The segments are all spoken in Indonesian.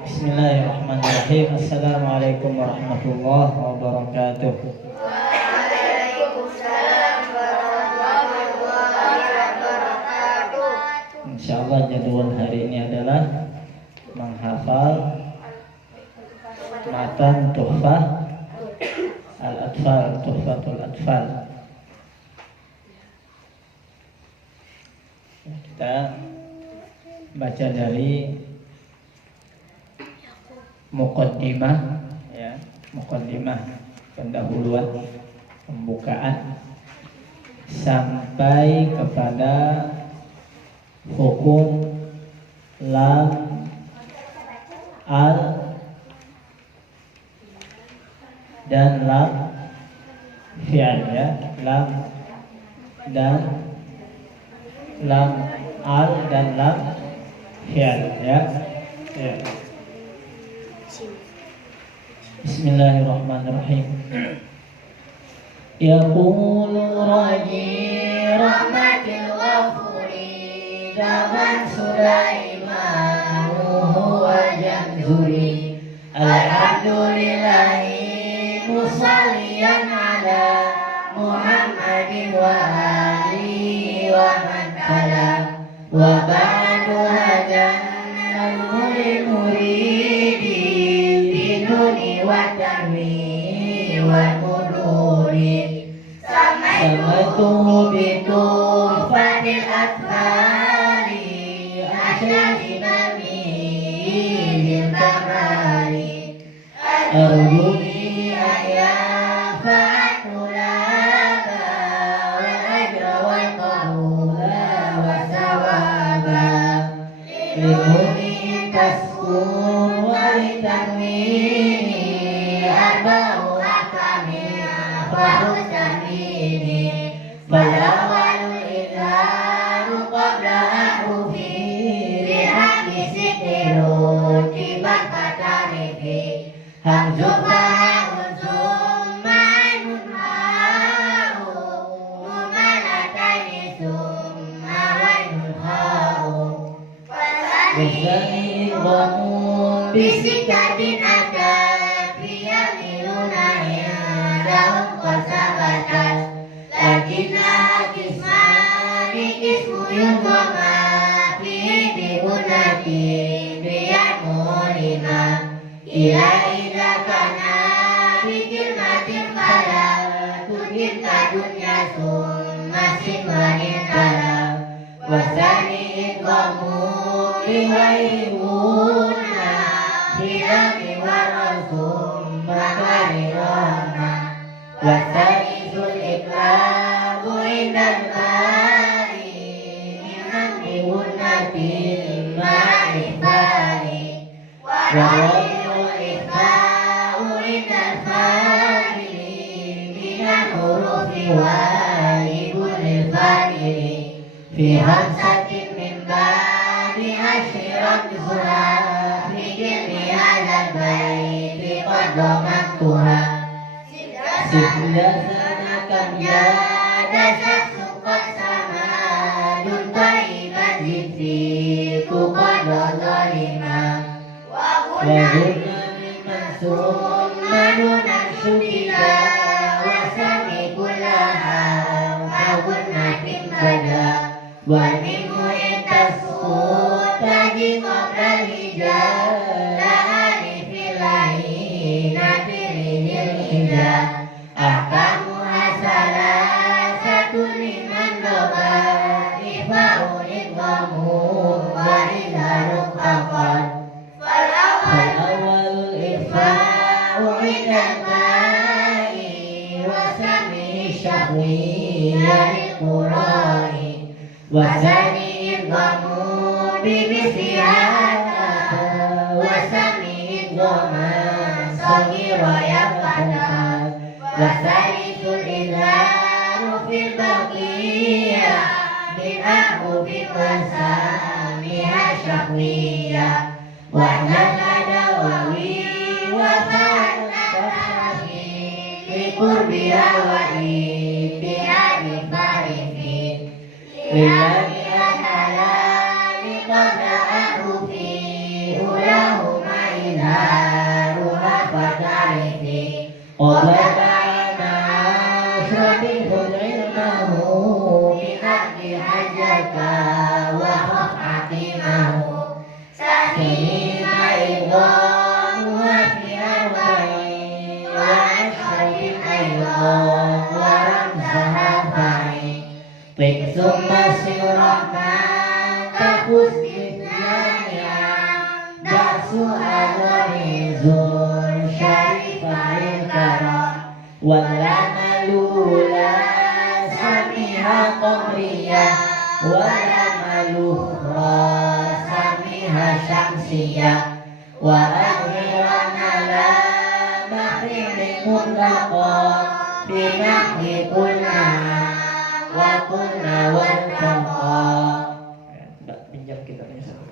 Bismillahirrahmanirrahim. Assalamualaikum warahmatullahi wabarakatuh. Waalaikumsalam warahmatullahi wabarakatuh. Insyaallah jadwal hari ini adalah menghafal matan Tuhfah al-Atfal, Tuhfatul Atfal. Kita baca dari muqaddimah, ya, muqaddimah pendahuluan, pembukaan sampai kepada hukum lam, al dan lam fi'al, ya, lam dan lam al dan lam fi'al, ya. Ya. Bismillahirrahmanirrahim. Yaqulu raji rahmatil ghafuri zaman Sulaiman huwa jamzuri alhamdulillahi musalliyan ala Muhammadin wa alihi wa man tala wa ba'du hadan al-muridi binuni wa tanwi wa muduri samaitu bitu fadil atfari asyari nabi lil kamari arjuni ayah fa'atulaba wal ajra wal qabula wa sawaba limuni taskun wa litanwini arba'u akamil fahustamini falawalul idharu qabla ahrufi lihaqi sikiru tibat katarifi hamzufa hamzum ma'anun ma'u mumalatani summa wainun kha'u Bisani wamun bisikatin adat Biyamiluna indahum qasabatas Lakina kismani kismu yudhama Fihi bihunati biyamulina Ila ida kana bikirmatin kala Tukirka dunya summa sikmanin kala Wasani idwamu Bihaibuna Bidami warasum Makarirana Wasanisul iklamu Indan kari Minam bihunati Ma'rifani Wawayul ikhlau Indan kari Minam hurufi Waibul ifadili Fi hamsatin min ba'di asyirat surah Fikirni alal baiti qaddamaktuha Sibdasana kam jada syaksukat sama Duntaiban zidfi tuqadda zalima Waguna min mansum manunan syudida Wasami kullaha Fagunatin bada Wanimu intasut Taji ngobrol hijab Lahani filahi Nafirinil hijab Ahkamu hasalah Satu liman doba Ifa'ulid wamu Waridharuk akad Falawalul ifa'u Indan ba'i Wasami syakwi Dari qurai Wasani idhamu bibisihata Wasani idhama Sagira yafata Wasani sulidharu fil baqiyya Min ahubin wasamiha syakwiya Wahnana dawawi Wafa'na tahafi Likurbiha wa'i Bihani farifin Lillahi al-halali qabla ahrufi Ulahuma وبدأنا أشرب علمه بنقد حجك وخف عقيمه سليم عظامها في أربعين وأشرب أيضا ورمزها فعين طب ثم سرما تفوز بالجامعة دع سؤال ونزول شريف الكرم ولا ملولا سميها قمرية ولا ملوخرا سميها شمسية وأظهرنا لا مخرج مطلقا في نحو كنا وكنا والتقى. Pinjam kitabnya satu.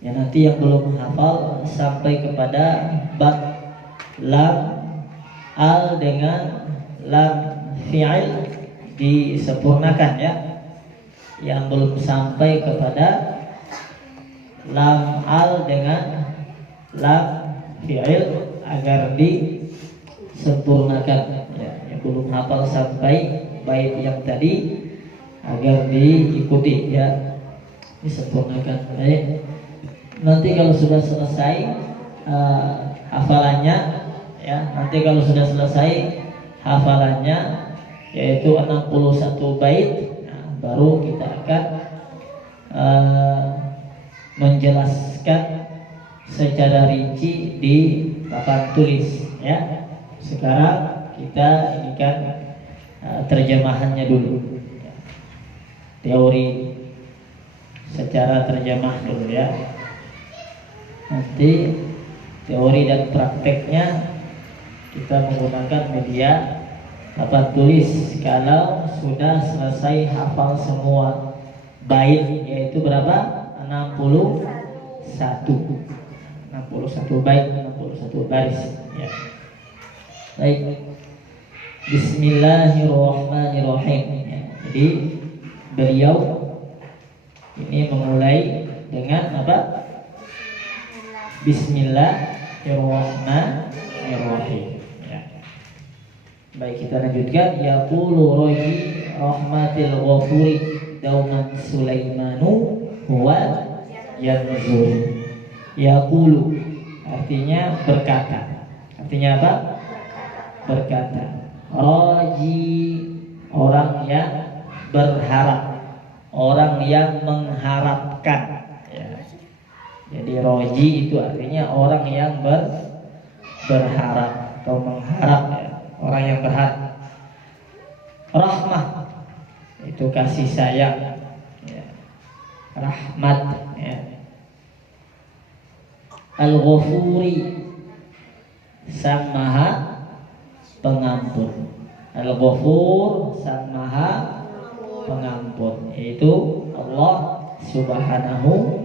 Ya, nanti yang belum menghafal sampai kepada bab lam al dengan lam fi'il disempurnakan ya. Yang belum sampai kepada lam al dengan lam fi'il agar disempurnakan ya. Yang belum hafal sampai bait yang tadi agar diikuti ya, disempurnakan. Baik. Nanti kalau sudah selesai hafalannya ya, nanti kalau sudah selesai hafalannya yaitu 61 bait, nah, baru kita akan menjelaskan secara rinci di papan tulis ya. Sekarang kita ini kan terjemahannya dulu, teori secara terjemah dulu ya. Nanti teori dan prakteknya kita menggunakan media papan tulis kalau sudah selesai hafal semua bait, yaitu berapa? 61 bait, 61 baris ya. Baik. Bismillahirrahmanirrahim ya. Jadi beliau ini memulai dengan apa? Bismillahirrahmanirrahim ya. Baik, kita lanjutkan. Yaqulu raji rahmatil ghafuri dauman Sulaimanu huwa yanzur. Yaqulu artinya berkata. Artinya apa? Berkata. Raji orang yang berharap, orang yang mengharapkan ya. Jadi roji itu artinya orang yang berharap atau mengharap ya. Orang yang berharap. Rahmah itu kasih sayang ya. Rahmat ya. Al-Ghafuri sang maha pengampun. Al-Ghafur sang maha pengampun, yaitu Allah Subhanahu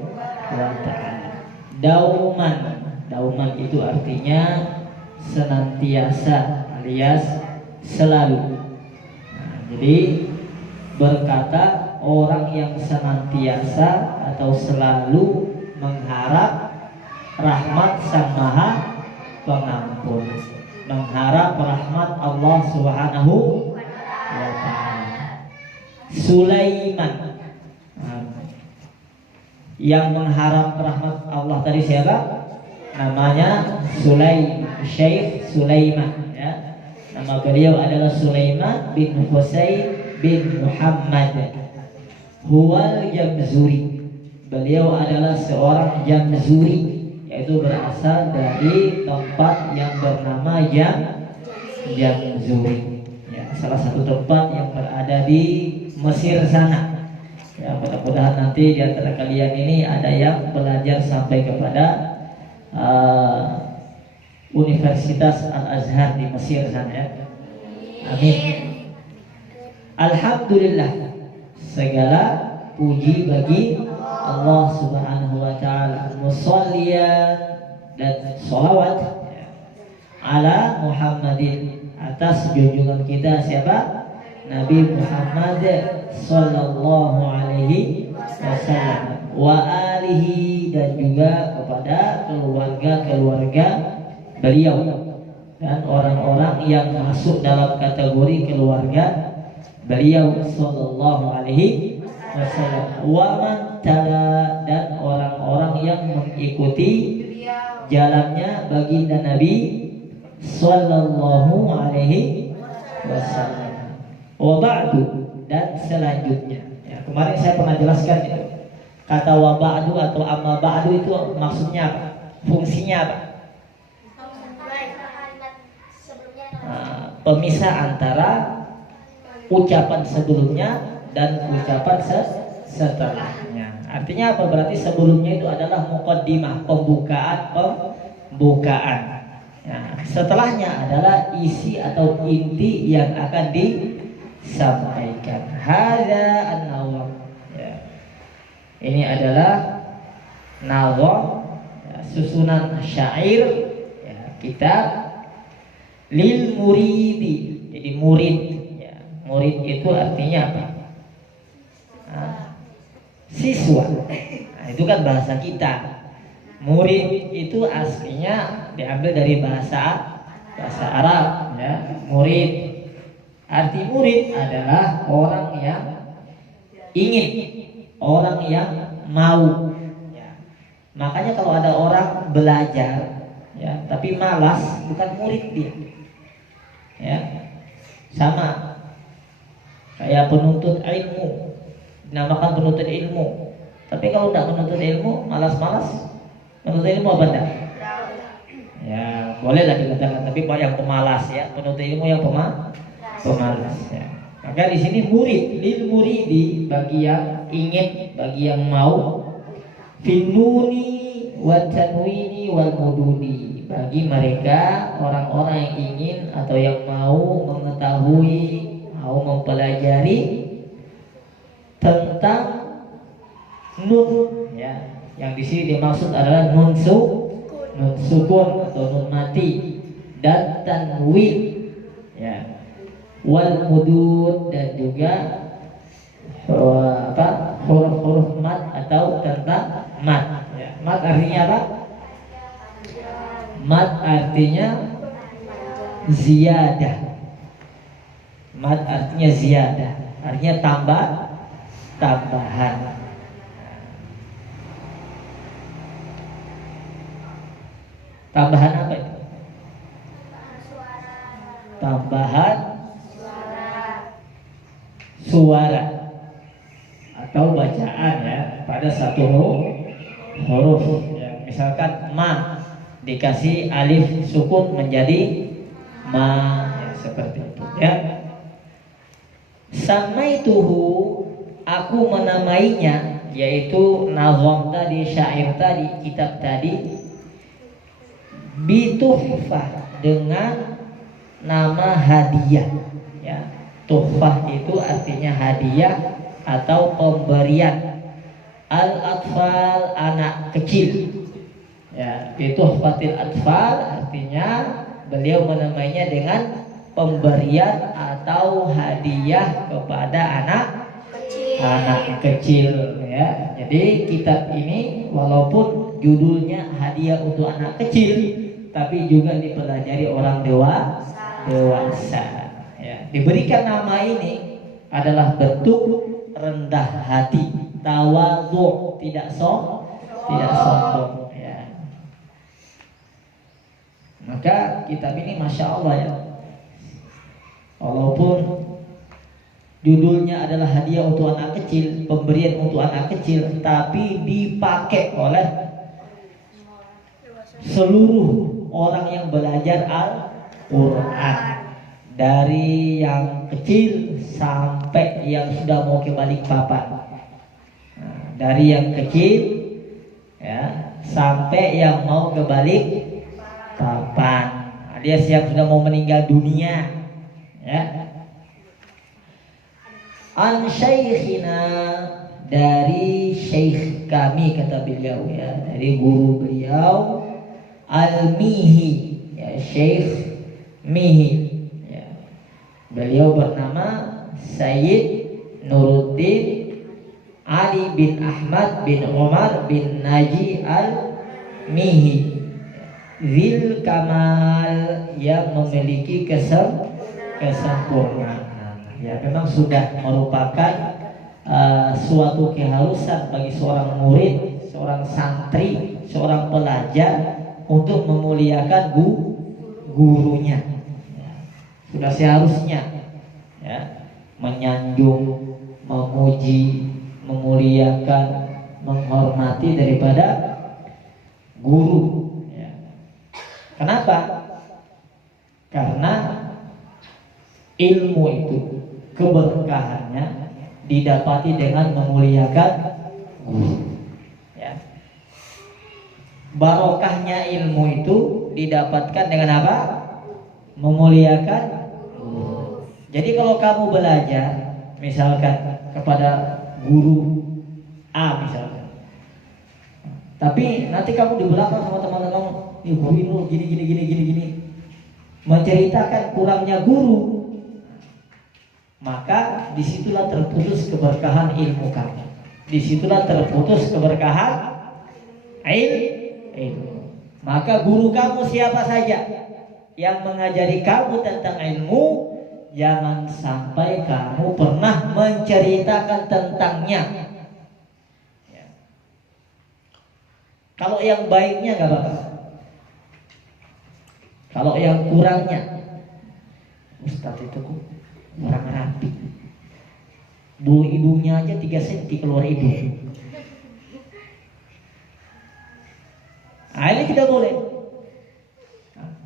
wa ta'ala. Dauman itu artinya senantiasa alias selalu. Nah, jadi berkata orang yang senantiasa atau selalu mengharap rahmat sang maha pengampun, mengharap rahmat Allah Subhanahu wa ta'ala. Sulaiman, yang mengharap rahmat Allah tadi siapa? Namanya Syekh Sulaiman ya. Nama beliau adalah Sulaiman bin Husain bin Muhammad Huwal Jamzuri. Beliau adalah seorang Jamzuri, yaitu berasal dari tempat yang bernama Jamzuri ya, salah satu tempat yang berada di Mesir sana. Ya, mudah-mudahan nanti di antara kalian ini ada yang belajar sampai kepada Universitas Al-Azhar di Mesir sana ya. Amin. Alhamdulillah, segala puji bagi Allah Subhanahu wa ta'ala. Musalliyan dan sholawat ala Muhammadin, atas junjungan kita siapa? Nabi Muhammad sallallahu alaihi wasallam wa alihi, dan juga kepada keluarga-keluarga beliau dan orang-orang yang masuk dalam kategori keluarga beliau sallallahu alaihi wasallam, wa man tala, dan orang-orang yang mengikuti jalannya baginda Nabi sallallahu alaihi wasallam. Wa ba'du, dan selanjutnya. Ya, kemarin saya pernah jelaskan itu. Kata wa ba'du atau amma ba'du itu maksudnya apa? Fungsinya apa? Pemisah antara ucapan sebelumnya dan ucapan setelahnya. Artinya apa? Berarti sebelumnya itu adalah muqaddimah, pembukaan. Nah, setelahnya adalah isi atau inti yang akan disampaikan. Hadza an-nawm. Ya. Ini adalah nawm, ya, susunan syair, ya, kitab lil muridi. Jadi murid, ya. Murid itu artinya apa? Siswa. Nah, itu kan bahasa kita. Murid itu aslinya diambil dari bahasa Arab, ya. Murid. Arti murid adalah orang yang ingin, orang yang mau. Ya. Makanya kalau ada orang belajar, ya, tapi malas, bukan murid dia. Ya. Sama kayak penuntut ilmu, dinamakan penuntut ilmu. Tapi kalau tidak menuntut ilmu, malas-malas, menuntut ilmu apa enggak? Ya, bolehlah dikatakan, tapi yang pemalas, ya. Penuntut ilmu yang pemalas, ya. Maka di sini murid, lil muridi, bagi yang ingin, bagi yang mau, finuni wa tanwini wal mududi, bagi mereka orang-orang yang ingin atau yang mau mengetahui, mau mempelajari tentang nun, ya. Yang di sini dimaksud adalah nun sukun atau nun mati, dan tanwin, ya, wal mudud, dan juga huruf-huruf mat atau tentang mat. Ya. Mat artinya apa? Mat artinya ziyadah. Mat artinya ziyadah, artinya tambahan. Tambahan apa itu? Tambahan suara atau bacaan, ya, pada satu huruf. Ya, misalkan ma dikasih alif sukun menjadi ma, ya, seperti itu, ya. Samaituhu, aku menamainya, yaitu nazam tadi, syair tadi, kitab tadi, bituhfah, dengan nama hadiah, ya. Tuhfah itu artinya hadiah atau pemberian. Al-atfal, anak kecil, ya. Bituhfatil atfal artinya beliau menamainya dengan pemberian atau hadiah kepada anak kecil, ya. Jadi kitab ini walaupun judulnya hadiah untuk anak kecil, tapi juga dipelajari orang dewasa, ya. Diberikan nama ini adalah bentuk rendah hati, tawadhu, tidak sombong, ya. Maka kitab ini masya Allah, ya, walaupun judulnya adalah hadiah untuk anak kecil, pemberian untuk anak kecil, tapi dipakai oleh seluruh orang yang belajar Al-Quran, dari yang kecil sampai yang sudah mau ke Balikpapan. Nah, dari yang kecil, ya, sampai yang mau ke Balikpapan, alias yang sudah mau meninggal dunia, ya. An syaikhina, dari syekh kami, kata beliau, ya, dari guru beliau, Al-Mihi, ya, Syekh Mihi, ya. Beliau bernama Sayyid Nuruddin Ali bin Ahmad bin Umar bin Naji al-Mihi, Zil Kamal, yang memiliki kesempurnaan. Ya, memang sudah merupakan suatu keharusan bagi seorang murid, seorang santri, seorang pelajar untuk memuliakan gurunya. Ya, sudah seharusnya, ya, menyanjung, memuji, memuliakan, menghormati daripada guru. Ya. Kenapa? Karena ilmu itu keberkahannya didapati dengan memuliakan guru. Ya. Barokahnya ilmu itu didapatkan dengan apa? Memuliakan guru. Jadi kalau kamu belajar misalkan kepada guru A misalkan, tapi nanti kamu di belakang sama teman-teman, nih guru ini gini, menceritakan kurangnya guru, maka disitulah terputus keberkahan ilmu kamu. Disitulah terputus keberkahan ilmu. Maka guru kamu siapa saja yang mengajari kamu tentang ilmu, jangan sampai kamu pernah menceritakan tentangnya. Ya. Kalau yang baiknya nggak apa-apa. Kalau yang kurangnya, Ustadz itu kok orang rapi, bulu hidungnya aja 3 cm keluar hidung. Nah, ini tidak boleh.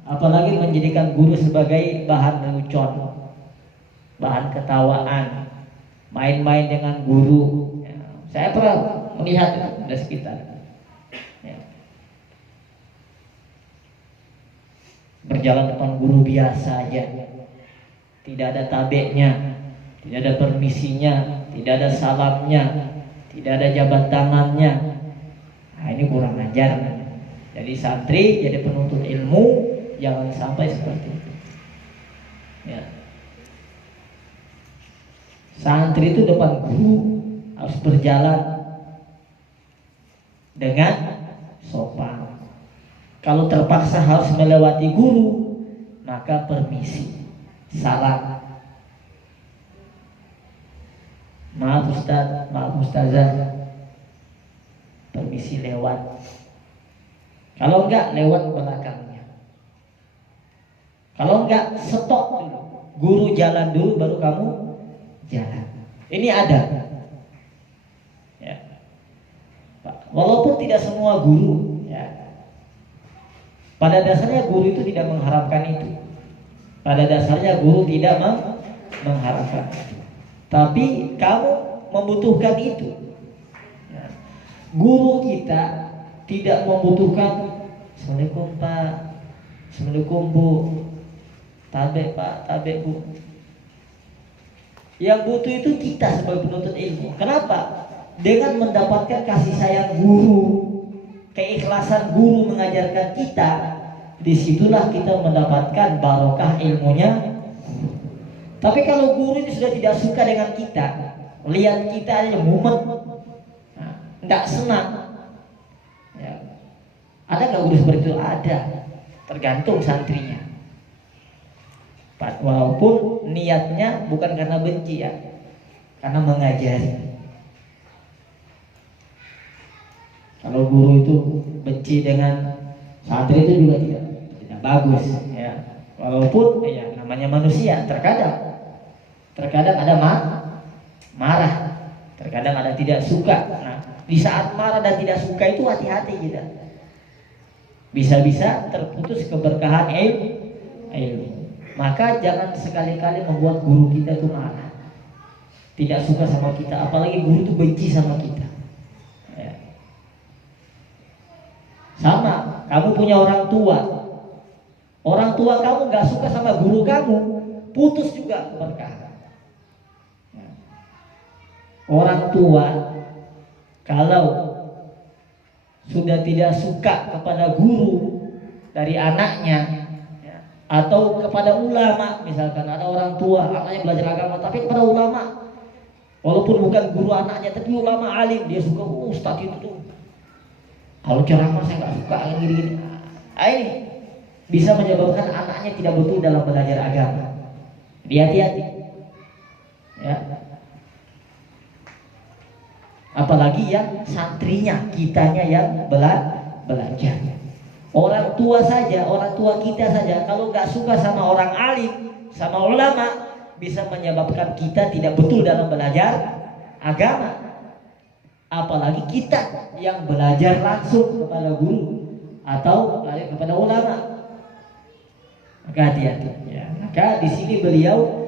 Apalagi menjadikan guru sebagai bahan lelucon, bahan ketawaan, main-main dengan guru. Ya, saya pernah melihat di sekitar. Ya. Berjalan depan guru biasa aja, tidak ada tabeknya, tidak ada permisinya, tidak ada salamnya, tidak ada jabat tangannya. Nah, ini kurang ajar. Jadi santri, jadi penuntut ilmu, jangan sampai seperti itu. Ya. Santri itu depan guru harus berjalan dengan sopan. Kalau terpaksa harus melewati guru, maka permisi, salam. Maaf Ustaz, maaf Ustazah, permisi lewat. Kalau enggak, lewat belakangnya. Kalau enggak, stop dulu. Guru jalan dulu, baru kamu jalan. Ini ada. Ya. Walaupun tidak semua guru, ya. Pada dasarnya guru itu tidak mengharapkan itu. Pada dasarnya guru tidak mengharapkan itu. Tapi kamu membutuhkan itu. Ya. Guru kita tidak membutuhkan Assalamualaikum Pak, Assalamualaikum Bu, tabek Pak, tabek Bu. Yang butuh itu kita sebagai penuntut ilmu. Kenapa? Dengan mendapatkan kasih sayang guru, keikhlasan guru mengajarkan kita, disitulah kita mendapatkan barokah ilmunya. Tapi kalau guru ini sudah tidak suka dengan kita, lihat kita aja mumet, nggak senang. Ya. Ada nggak guru seperti itu? Ada, tergantung santrinya. Walaupun niatnya bukan karena benci ya, karena mengajari. Kalau guru itu benci dengan santri itu juga tidak bagus ya. Walaupun ya namanya manusia, terkadang ada marah, terkadang ada tidak suka. Nah, di saat marah dan tidak suka itu hati-hati kita. Bisa-bisa terputus keberkahan ilmu. Maka jangan sekali-kali membuat guru kita itu marah, tidak suka sama kita, apalagi guru itu benci sama kita. Ya. Sama, kamu punya orang tua kamu nggak suka sama guru kamu, putus juga keberkahan. Ya. Orang tua kalau sudah tidak suka kepada guru dari anaknya, atau kepada ulama, misalkan ada orang tua anaknya belajar agama tapi kepada ulama Walaupun bukan guru anaknya, tapi ulama alim, dia suka, ustadz itu tuh kalau ceramah saya nggak suka gini-gini. Ini bisa menyebabkan anaknya tidak betul dalam belajar agama. Hati-hati, ya. Apalagi yang santrinya, kitanya yang belajar. Orang tua saja, orang tua kita saja, kalau nggak suka sama orang alim, sama ulama, bisa menyebabkan kita tidak betul dalam belajar agama. Apalagi kita yang belajar langsung kepada guru atau kepada ulama. Maka hati-hati. Ya. Maka di sini beliau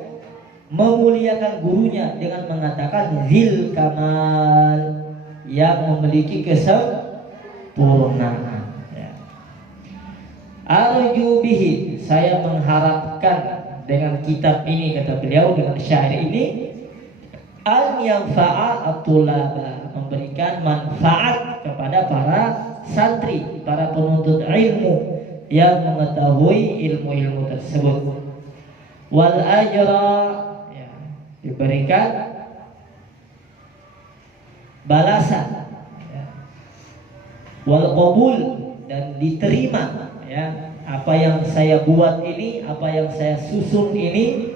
memuliakan gurunya dengan mengatakan zil kamal, yang memiliki kesempurnaan. Ya. Arju bihi, saya mengharapkan dengan kitab ini, kata beliau, dengan syair ini, an yanfa'a at-tulaba, memberikan manfaat kepada para santri, para penuntut ilmu yang mengetahui ilmu-ilmu tersebut. Wal ajra, ya, diberikan balasan, ya. Wal qabul, dan diterima, ya, apa yang saya buat ini, apa yang saya susun ini,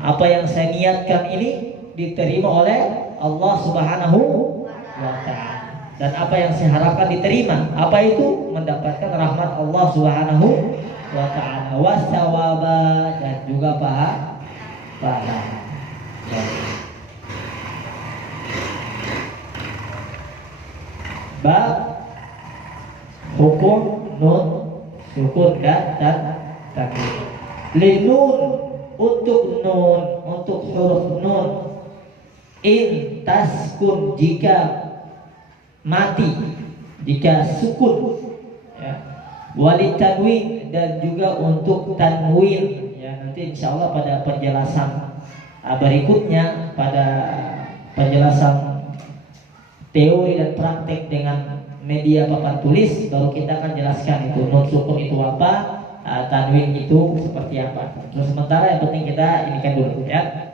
apa yang saya niatkan ini diterima oleh Allah Subhanahu wa ta'ala. Dan apa yang saya harapkan diterima, apa itu? Mendapatkan rahmat Allah Subhanahu wa ta'ala, wasawaba, dan juga pahala. Bab hukum nun sukun dan tanwin. Linun, untuk nun, untuk huruf nun, in taskun, jika mati, jika sukun, ya. Wali tanwin, dan juga untuk tanwin, ya. Nanti insyaallah pada penjelasan berikutnya, pada penjelasan teori dan praktek dengan media papan tulis, baru kita akan jelaskan itu nun sukun itu apa, tanwin itu seperti apa. Terus sementara yang penting kita ini kan dulu, ya.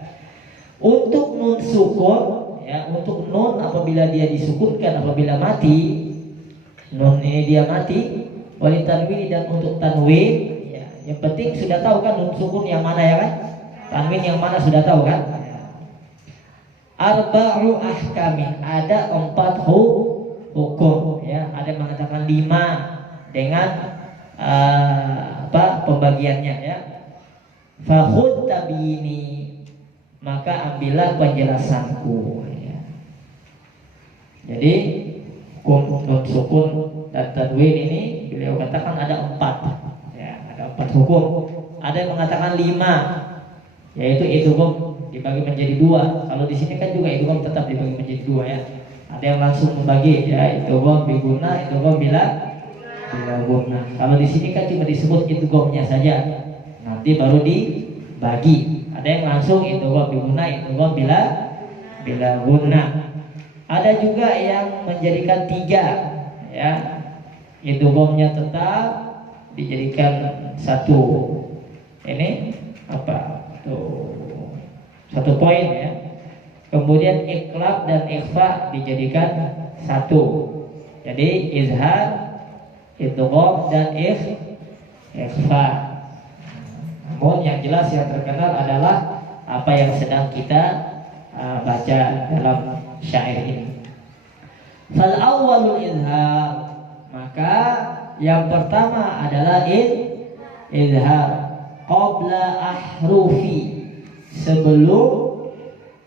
Untuk nun sukun, ya, untuk nun apabila dia disukunkan, apabila mati, nun ini dia mati, wali tanwin, dan untuk tanwin, ya, yang penting sudah tahu kan nun sukun yang mana, ya kan? Tanwin yang mana sudah tahu kan? Arba'u ahkamin, ada 4 hukum, ya. Ada yang mengatakan 5 dengan pembagiannya, ya. Fakhud tabini, maka ambillah penjelasanku, ya. Jadi hukum nun sukun dan tanwin ini beliau katakan ada 4, ya, ada 4 hukum. Ada yang mengatakan 5, yaitu idgham dibagi menjadi 2. Kalau di sini kan juga idgham tetap dibagi menjadi 2, ya. Ada yang langsung membagi, ya, idgham bi gunna, idgham bila gunna. Kalau di sini kan cuma disebut idghamnya saja, nanti baru dibagi. Ada yang langsung idgham bi gunna, idgham bila gunna. Ada juga yang menjadikan 3, ya, idghamnya tetap dijadikan 1. Ini apa? Tuh, 1 poin, ya. Kemudian iqlab dan ikhfa dijadikan 1. Jadi izhar, idgham, dan ikhfa. Namun yang jelas yang terkenal adalah apa yang sedang kita baca dalam syair ini. Fal awwalul izhar, maka yang pertama adalah izhar qabla ahrufi, sebelum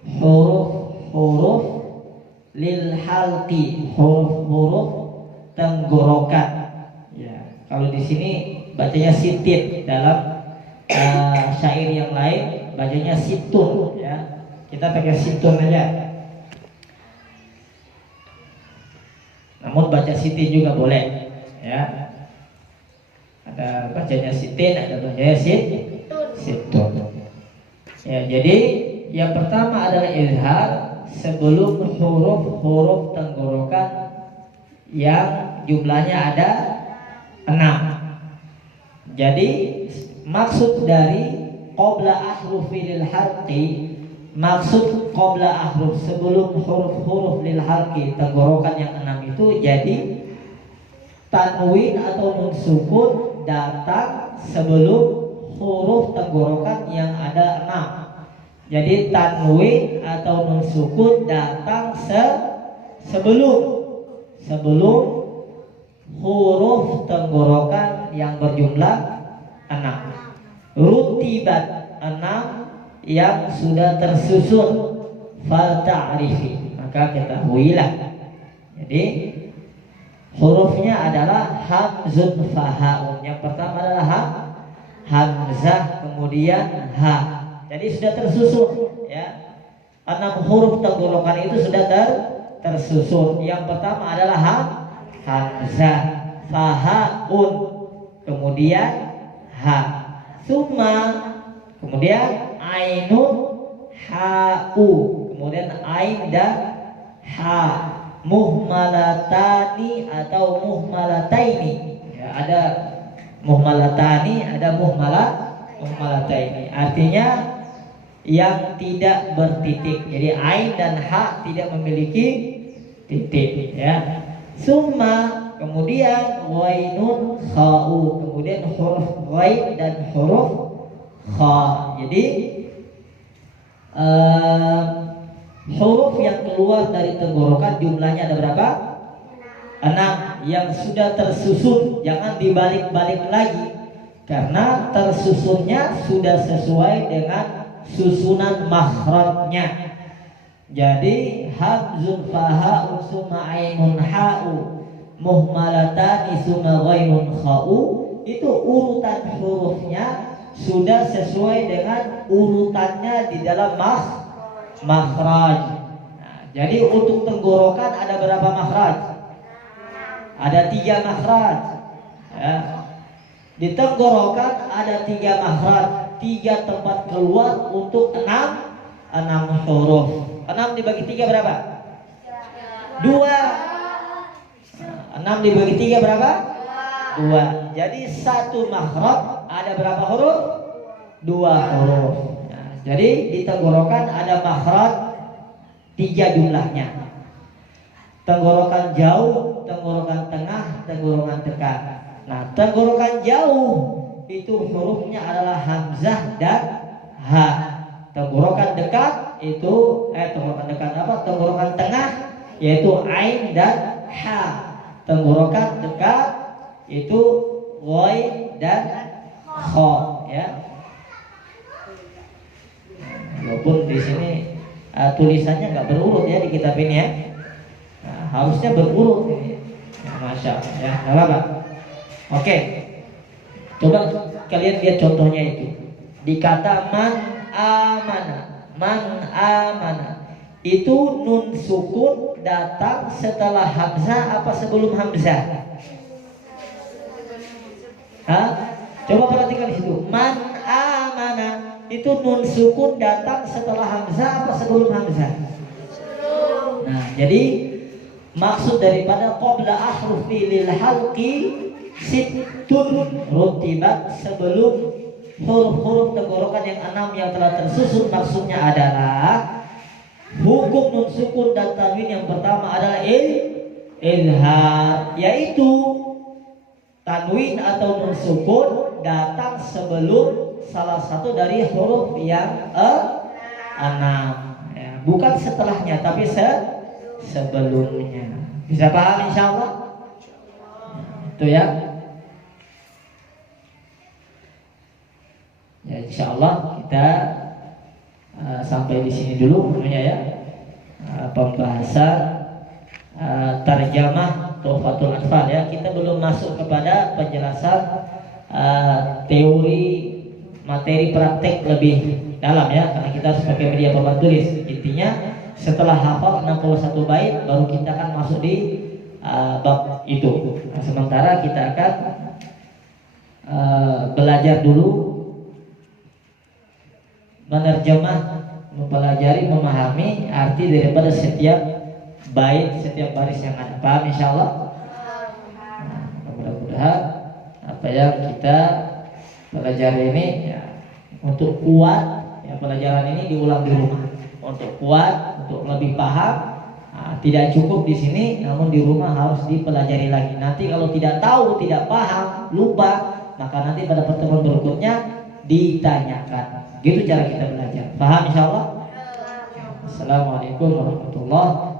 huruf-huruf lil halqi, huruf-huruf tenggorokan, ya. Kalau di sini bacanya sitin, dalam syair yang lain bacanya situn, ya. Kita pakai situn aja. Namun baca sitin juga boleh, ya. Ada bacanya sitin, ada bacanya situn. Ya, jadi yang pertama adalah izhar sebelum huruf-huruf tenggorokan yang jumlahnya ada 6. Jadi maksud dari qabla ahrufi lil halqi, maksud qabla ahruf, sebelum huruf-huruf lil halqi, tenggorokan yang 6 itu, jadi tanwin atau nun sukun datang sebelum huruf tenggorokan yang ada 6. Jadi tanwin atau nun sukun datang sebelum huruf tenggorokan yang berjumlah 6. Rutibat 6 yang sudah tersusun, fal ta'rifi, maka ketahuilah. Jadi hurufnya adalah hamzun fahaun. Yang pertama adalah hamzah, kemudian ha. Jadi sudah tersusun ya. 6 huruf tenggorokan itu sudah tersusun. Yang pertama adalah hamzah, fahaun, kemudian ha. Summa, kemudian ainun, ha'u, kemudian ain dan ha. Muhmalatani atau muhmalataini ya, ada muhmalatani, ada muhmalataini, artinya yang tidak bertitik. Jadi ain dan ha tidak memiliki titik ya. Summa, kemudian ghainun, kha'u, kemudian huruf ghain dan huruf kha. Jadi huruf yang keluar dari tenggorokan jumlahnya ada berapa? 6 yang sudah tersusun. Jangan dibalik-balik lagi, karena tersusunnya sudah sesuai dengan susunan makhrajnya. Jadi hamzun fahaun summa ainun ha'u muhmalatani summa ghainun kha'u, itu urutan hurufnya sudah sesuai dengan urutannya di dalam makhraj. Nah, jadi untuk tenggorokan ada berapa makhraj? Ada 3 makhraj ya. Di tenggorokan ada 3 makhraj, 3 tempat keluar untuk 6 huruf. 6 dibagi 3 berapa? 2. 6 dibagi 3 berapa? 2. Jadi 1 makhraj ada berapa huruf? 2 huruf. Nah, jadi di tenggorokan ada makhraj 3 jumlahnya. Tenggorokan jauh, tenggorokan tengah, tenggorokan dekat. Nah, tenggorokan jauh itu hurufnya adalah hamzah dan ha. Tenggorokan dekat itu tenggorokan dekat apa? Tenggorokan tengah yaitu ain dan ha. Tenggorokan dekat itu ghain dan kha ya. Walaupun di sini tulisannya nggak berurut ya di kitab ini ya. Nah, harusnya berurut ini. Ya, Masya Allah ya, nggak apa-apa. Oke, coba kalian lihat contohnya itu. Di kata man amana itu nun sukun datang setelah hamzah apa sebelum hamzah? Hah? Coba perhatikan di situ. Man amana itu nun sukun datang setelah hamzah apa sebelum hamzah? Nah, jadi maksud daripada qabla ahrufi lil halqi sittun rutibat, sebelum huruf-huruf tenggorokan yang 6 yang telah tersusun, maksudnya adalah hukum nun sukun dan tanwin. Yang pertama adalah ilhar, yaitu tanwin atau nun sukun datang sebelum salah satu dari huruf yang 6 ya, bukan setelahnya tapi sebelumnya. Bisa paham insyaallah? Itu ya. Ya insyaallah kita sampai di sini dulu tentunya ya. Pembahasan tarjamah Tuhfatul Atfal ya. Kita belum masuk kepada penjelasan teori materi praktek lebih dalam ya, karena kita harus pakai media papan tulis. Intinya setelah hafal 61 bait baru kita akan masuk di bab itu. Nah, sementara kita akan belajar dulu menerjemah, mempelajari, memahami arti daripada setiap bait, setiap baris yang ada. Paham insyaallah? Nah, mudah-mudahan apa yang kita pelajari ini ya, untuk kuat ya, pelajaran ini diulang di rumah. untuk kuat, untuk lebih paham. Nah, tidak cukup di sini, namun di rumah harus dipelajari lagi. Nanti kalau tidak tahu, tidak paham, lupa, maka nanti pada pertemuan berikutnya ditanyakan. Gitu cara kita belajar. Paham insyaallah? Assalamualaikum warahmatullahi wabarakatuh.